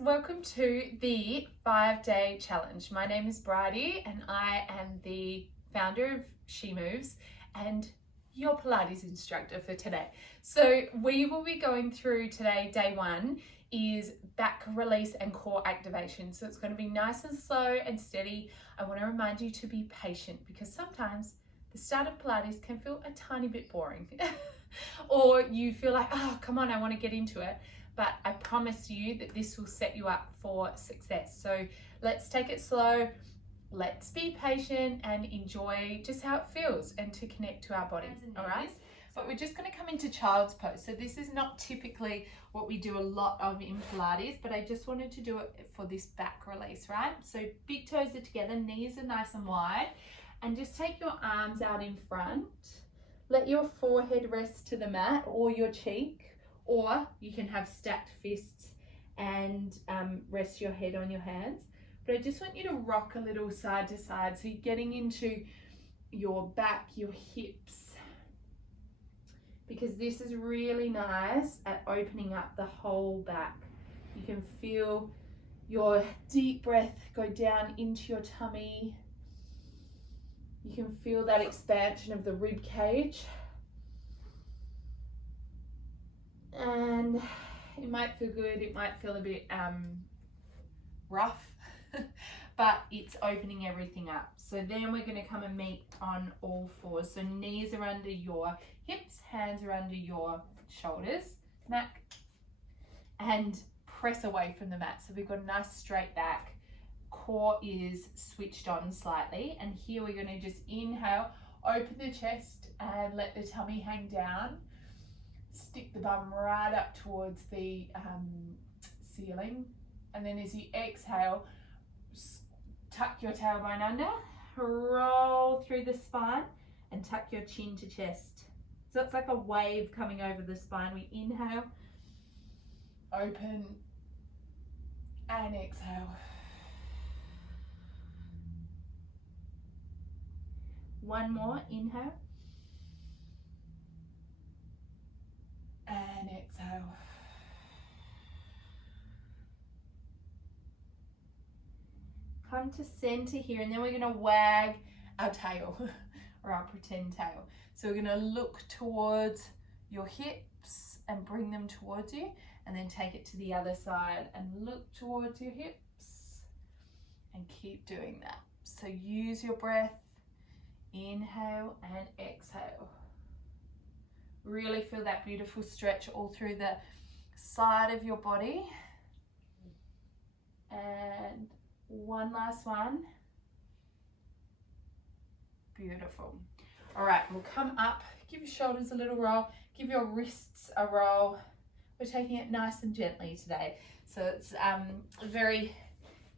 welcome to the 5-day challenge. My name is Bridie and I am the founder of She Moves and your Pilates instructor for today. So we will be going through today, day 1 is back release and core activation. So it's going to be nice and slow and steady. I want to remind you to be patient because sometimes the start of Pilates can feel a tiny bit boring or you feel like, oh, come on, I want to get into it. But I promise you that this will set you up for success. So let's take it slow, let's be patient and enjoy just how it feels and to connect to our body, all right? But we're just gonna come into child's pose. So this is not typically what we do a lot of in Pilates, but I just wanted to do it for this back release, right? So big toes are together, knees are nice and wide, and just take your arms out in front. Let your forehead rest to the mat or your cheek, or you can have stacked fists and rest your head on your hands. But I just want you to rock a little side to side. So you're getting into your back, your hips, because this is really nice at opening up the whole back. You can feel your deep breath go down into your tummy. You can feel that expansion of the rib cage. And it might feel good, it might feel a bit rough, but it's opening everything up. So then we're going to come and meet on all fours. So knees are under your hips, hands are under your shoulders, neck, and press away from the mat. So we've got a nice straight back, core is switched on slightly, and here we're going to just inhale, open the chest and let the tummy hang down. Stick the bum right up towards the ceiling, and then as you exhale, tuck your tailbone under, roll through the spine and tuck your chin to chest. So it's like a wave coming over the spine. We inhale, open and exhale. One more, inhale and exhale. Come to center here, and then we're going to wag our tail or our pretend tail. So we're going to look towards your hips and bring them towards you, and then take it to the other side and look towards your hips and keep doing that. So use your breath, inhale and exhale. Really feel that beautiful stretch all through the side of your body. And one last one. Beautiful. All right, we'll come up, give your shoulders a little roll, give your wrists a roll. We're taking it nice and gently today. So it's a very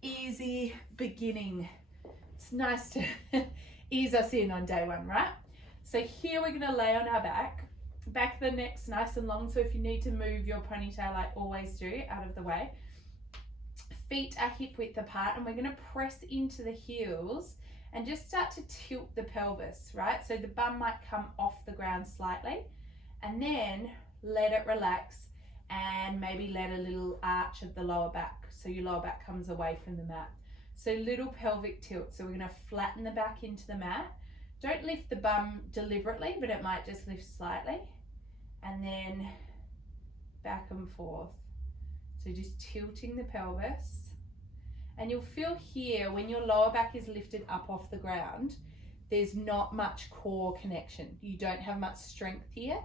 easy beginning. It's nice to ease us in on day 1, right? So here we're gonna lay on our back the neck's nice and long, so if you need to move your ponytail, I always do, out of the way. Feet are hip width apart, and we're going to press into the heels and just start to tilt the pelvis, right? So the bum might come off the ground slightly, and then let it relax and maybe let a little arch of the lower back, so your lower back comes away from the mat. So little pelvic tilt. So we're going to flatten the back into the mat. Don't lift the bum deliberately, but it might just lift slightly. And then back and forth. So just tilting the pelvis. And you'll feel here when your lower back is lifted up off the ground, there's not much core connection. You don't have much strength here,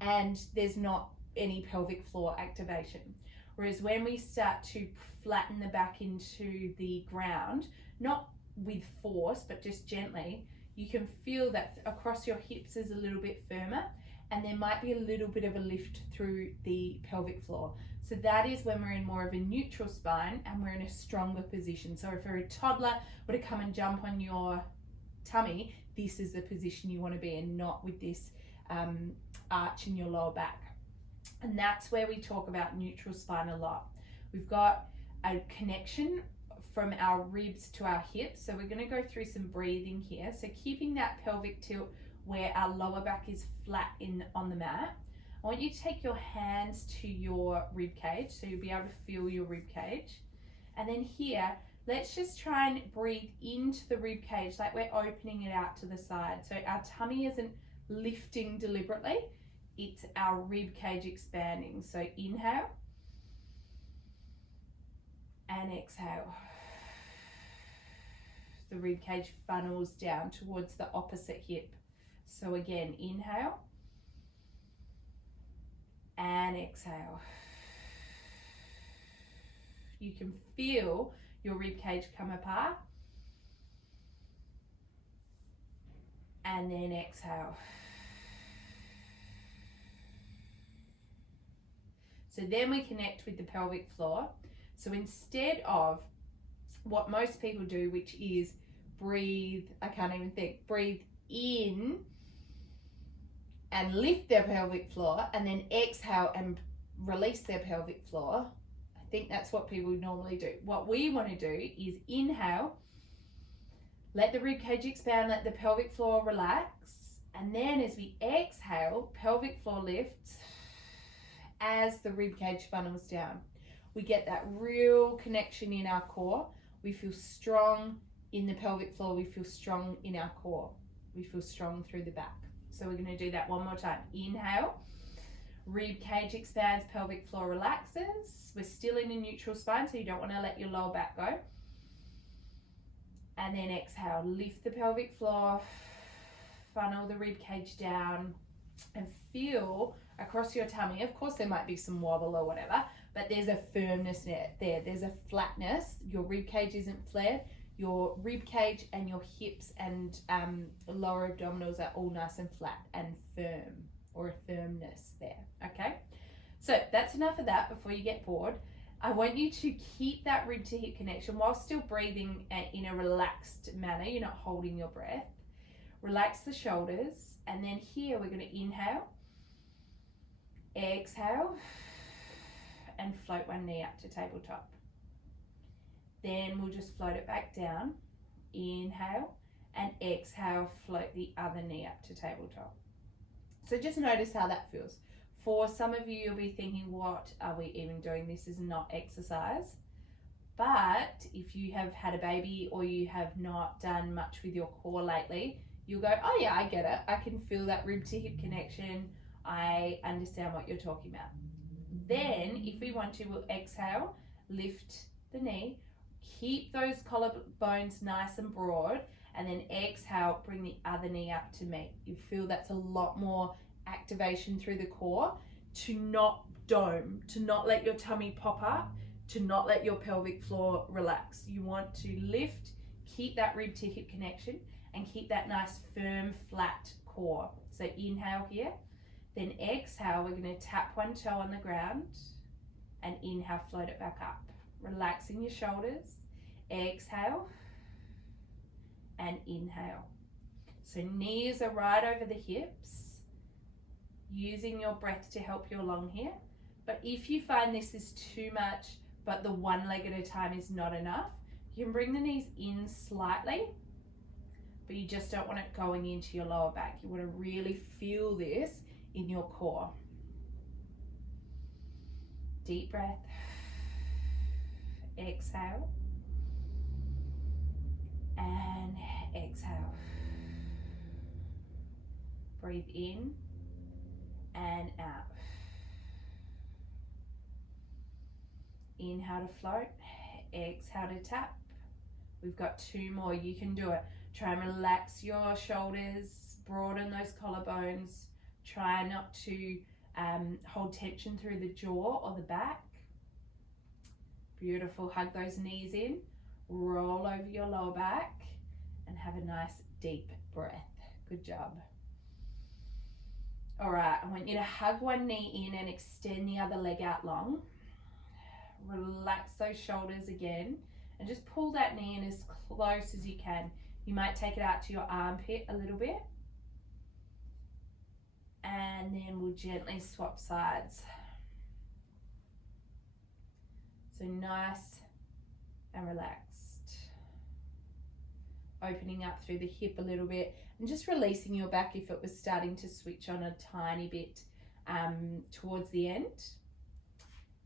and there's not any pelvic floor activation. Whereas when we start to flatten the back into the ground, not with force, but just gently, you can feel that across your hips is a little bit firmer, and there might be a little bit of a lift through the pelvic floor. So that is when we're in more of a neutral spine and we're in a stronger position. So if a toddler were to come and jump on your tummy, this is the position you want to be in, not with this arch in your lower back. And that's where we talk about neutral spine a lot. We've got a connection from our ribs to our hips. So we're going to go through some breathing here. So keeping that pelvic tilt where our lower back is flat on the mat. I want you to take your hands to your rib cage, so you'll be able to feel your rib cage. And then here, let's just try and breathe into the rib cage like we're opening it out to the side. So our tummy isn't lifting deliberately, it's our rib cage expanding. So inhale and exhale. The rib cage funnels down towards the opposite hip. So again, inhale and exhale. You can feel your rib cage come apart. And then exhale. So then we connect with the pelvic floor. So instead of what most people do, which is breathe in and lift their pelvic floor and then exhale and release their pelvic floor. I think that's what people normally do. What we want to do is inhale, let the rib cage expand, let the pelvic floor relax, and then as we exhale, pelvic floor lifts as the rib cage funnels down. We get that real connection in our core. We feel strong in the pelvic floor. We feel strong in our core. We feel strong through the back. So we're going to do that one more time. Inhale, rib cage expands, pelvic floor relaxes. We're still in a neutral spine, so you don't want to let your lower back go. And then exhale, lift the pelvic floor, funnel the rib cage down, and feel across your tummy. Of course, there might be some wobble or whatever, but there's a firmness there. There's a flatness. Your rib cage isn't flared. Your rib cage and your hips and lower abdominals are all nice and flat and firm, or a firmness there, okay? So that's enough of that before you get bored. I want you to keep that rib to hip connection while still breathing in a relaxed manner. You're not holding your breath. Relax the shoulders, and then here we're going to inhale, exhale, and float one knee up to tabletop. Then we'll just float it back down. Inhale and exhale, float the other knee up to tabletop. So just notice how that feels. For some of you, you'll be thinking, what are we even doing? This is not exercise. But if you have had a baby or you have not done much with your core lately, you'll go, oh yeah, I get it. I can feel that rib to hip connection. I understand what you're talking about. Then if we want to, we'll exhale, lift the knee, keep those collarbones nice and broad, and then exhale, bring the other knee up to meet. You feel that's a lot more activation through the core, to not dome, to not let your tummy pop up, to not let your pelvic floor relax. You want to lift, keep that rib to hip connection, and keep that nice firm flat core. So inhale here, then exhale, we're going to tap one toe on the ground, and inhale, float it back up. Relaxing your shoulders, exhale, and inhale. So knees are right over the hips, using your breath to help you along here. But if you find this is too much, but the one leg at a time is not enough, you can bring the knees in slightly, but you just don't want it going into your lower back. You want to really feel this in your core. Deep breath. Exhale. And exhale. Breathe in and out. Inhale to float, exhale to tap. We've got two more. You can do it. Try and relax your shoulders, broaden those collarbones. Try not to hold tension through the jaw or the back. Beautiful. Hug those knees in, roll over your lower back, and have a nice deep breath. Good job. All right, I want you to hug one knee in and extend the other leg out long. Relax those shoulders again, and just pull that knee in as close as you can. You might take it out to your armpit a little bit. And then we'll gently swap sides. So nice and relaxed. Opening up through the hip a little bit and just releasing your back if it was starting to switch on a tiny bit. towards the end.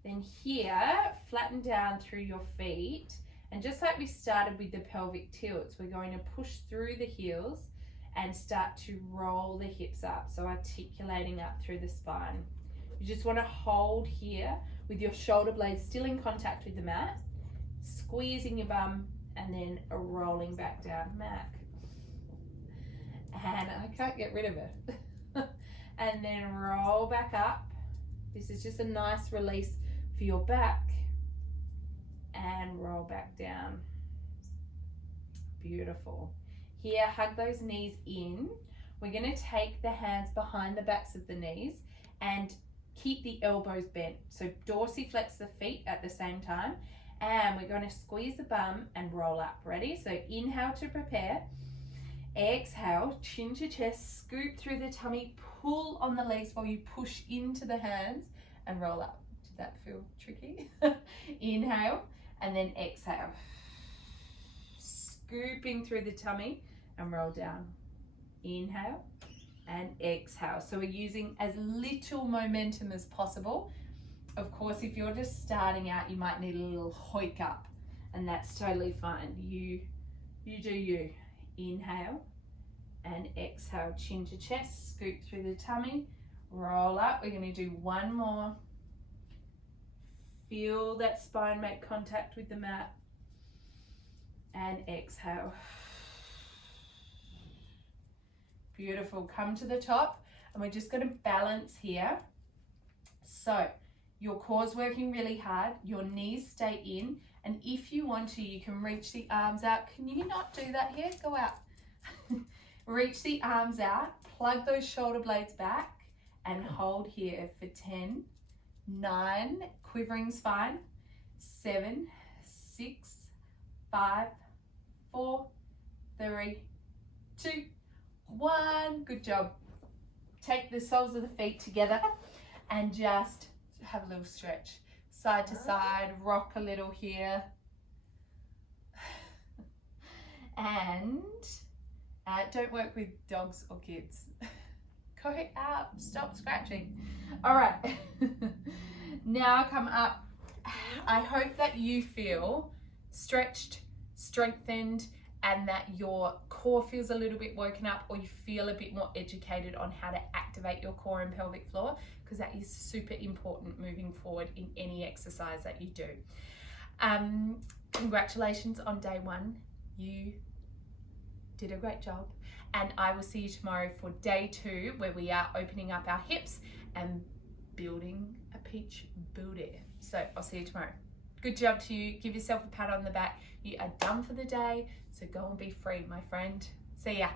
Then here, flatten down through your feet. And just like we started with the pelvic tilts, we're going to push through the heels and start to roll the hips up. So articulating up through the spine. You just want to hold here with your shoulder blades still in contact with the mat, squeezing your bum and then rolling back down. Mac. And I can't get rid of it. And then roll back up. This is just a nice release for your back. And roll back down. Beautiful. Here, hug those knees in. We're going to take the hands behind the backs of the knees and keep the elbows bent. So dorsiflex the feet at the same time. And we're going to squeeze the bum and roll up. Ready? So inhale to prepare. Exhale, chin to chest, scoop through the tummy, pull on the legs while you push into the hands and roll up. Did that feel tricky? Inhale and then exhale. Scooping through the tummy and roll down. Inhale and exhale. So we're using as little momentum as possible. Of course, if you're just starting out, you might need a little hoik up, and that's totally fine. You do you. Inhale and exhale, chin to chest, scoop through the tummy, roll up. We're going to do one more. Feel that spine make contact with the mat and exhale. Beautiful. Come to the top and we're just going to balance here. So your core's working really hard, your knees stay in, and if you want to, you can reach the arms out. Can you not do that here? Go out. Reach the arms out, plug those shoulder blades back, and hold here for 10, 9, quivering spine, 7, 6, 5, 4, 3, 2, 1. Good job. Take the soles of the feet together and just have a little stretch. Side to side, rock a little here. And don't work with dogs or kids. Go out, stop scratching. All right, now come up. I hope that you feel stretched, strengthened, and that your core feels a little bit woken up, or you feel a bit more educated on how to activate your core and pelvic floor, because that is super important moving forward in any exercise that you do. Congratulations on day 1. You did a great job, and I will see you tomorrow for day 2, where we are opening up our hips and building a peach booty. So I'll see you tomorrow. Good job to you. Give yourself a pat on the back. You are done for the day, so go and be free, my friend. See ya.